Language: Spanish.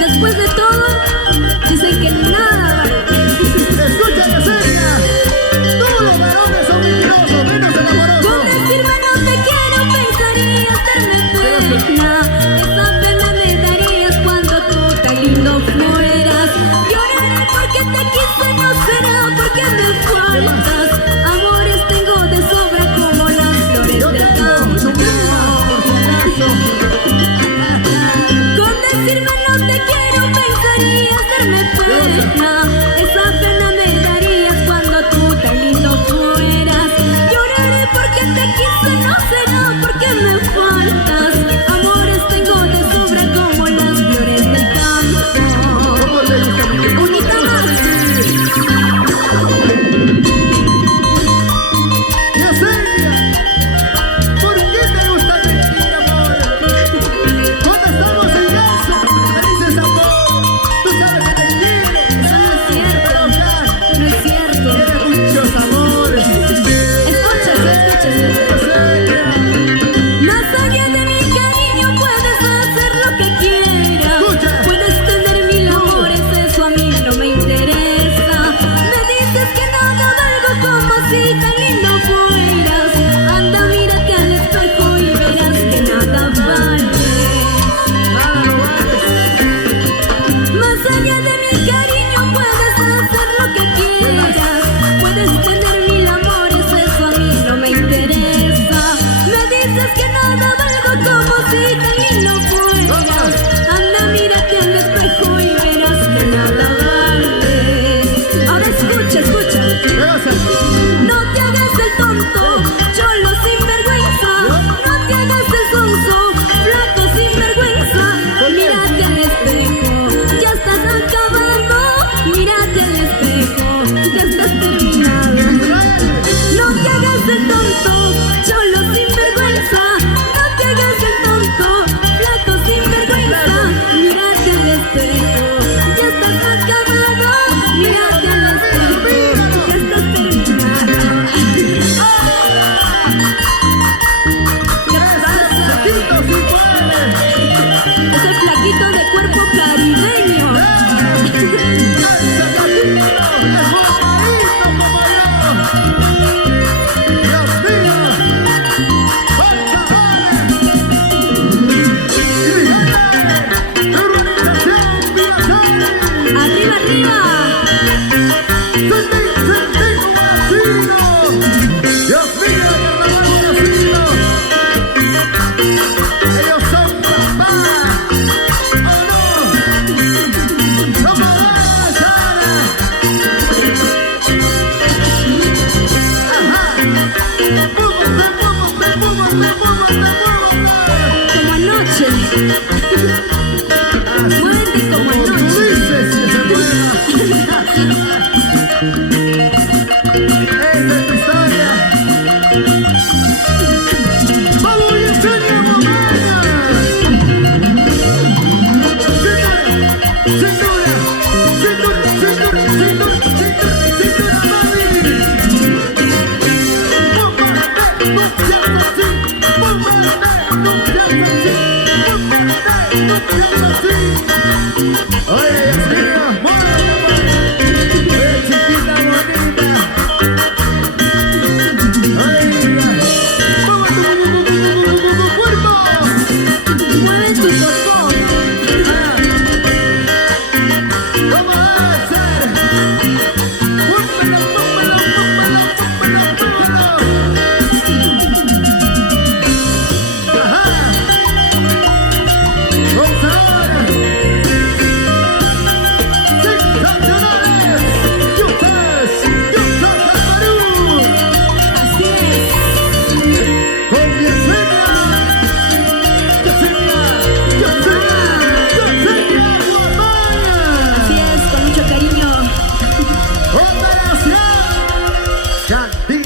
Después de todo, dicen que nada vale. Escucha la seña. Todos los varones son mentirosos, menos el amoroso. Con decirme no te quiero, pensaría hacerme pena. Esa pena me darías cuando tú tan lindo fueras. Lloraré porque te quise, no será porque me faltas. Amores tengo de sobra como las flores del campo. Con decirme no te quiero, pensaría hacerme pena. Esa pena me darías cuando tú tan lindo fueras. Lloraré porque te quise, no será porque me faltas. Amores tengo de sobra como las flores del campo. Unita más. Yesenia, ¿por qué te gusta mentir, amor? Cuando estamos en casa, me dices amor. Tú sabes que te quiero. Eso no es cierto. No es cierto. Tienes muchos amores. Escúchese. Más allá de mi cariño puedes hacer lo que quieras. Escucha. Puedes tener mil amores, eso a mí no me interesa. Me dices que nada valgo como si tan lindo fueras. Anda, mírate al espejo y verás que nada vale. Nada lo vales. Más allá de mi cariño puedes hacer lo que quieras. Puedes tener mil amores, eso a mí no me interesa. Me dices que nada valgo como si tan lindo fueras. Anda, mírate al espejo y verás que nada vale. Ahora escucha. No te hagas el tonto, cholo sinvergüenza. No te hagas el sonso, flaco sinvergüenza. Mírate al espejo, ya estás acabando. Mírate al espejo, ya estás terminado. No te hagas el tonto, cholo sinvergüenza. No te hagas el tonto, flaco sinvergüenza. Mírate al espejo, ya estás acabado. Mírate al espejo, ya estás terminado. ¿Qué pasa? Flaquito sin poderes. Es el flaquito de cuerpo caribeño. Ese flaquito es guapadito como yo. Dios mío. Arriba, arriba. Dios mío, carnaval vecino. Ellos son papás. ¿O no? ¿Cómo vas, Ana? Ajá. Muévete. Como anoche. Muévete como Tú anoche. dices que se mueva. Esta es tu historia. ¡Vamos, Yesenia Momaña! Cintura. Oye, Yasmina, oye, chiquita bonita. Oiga, tu cuerpo. Mueve tu popó. Vamos a hacer. Púmpelo, púmpelo, púmpelo, púmpelo, púmpelo. Ajá. Vamos ahora. Sensacionales. Yucas, Yucas del Perú. Así es. Con Yesenia. Yesenia, Yesenia, Yesenia Guamaya. Así es, con mucho cariño. Operación Cantina.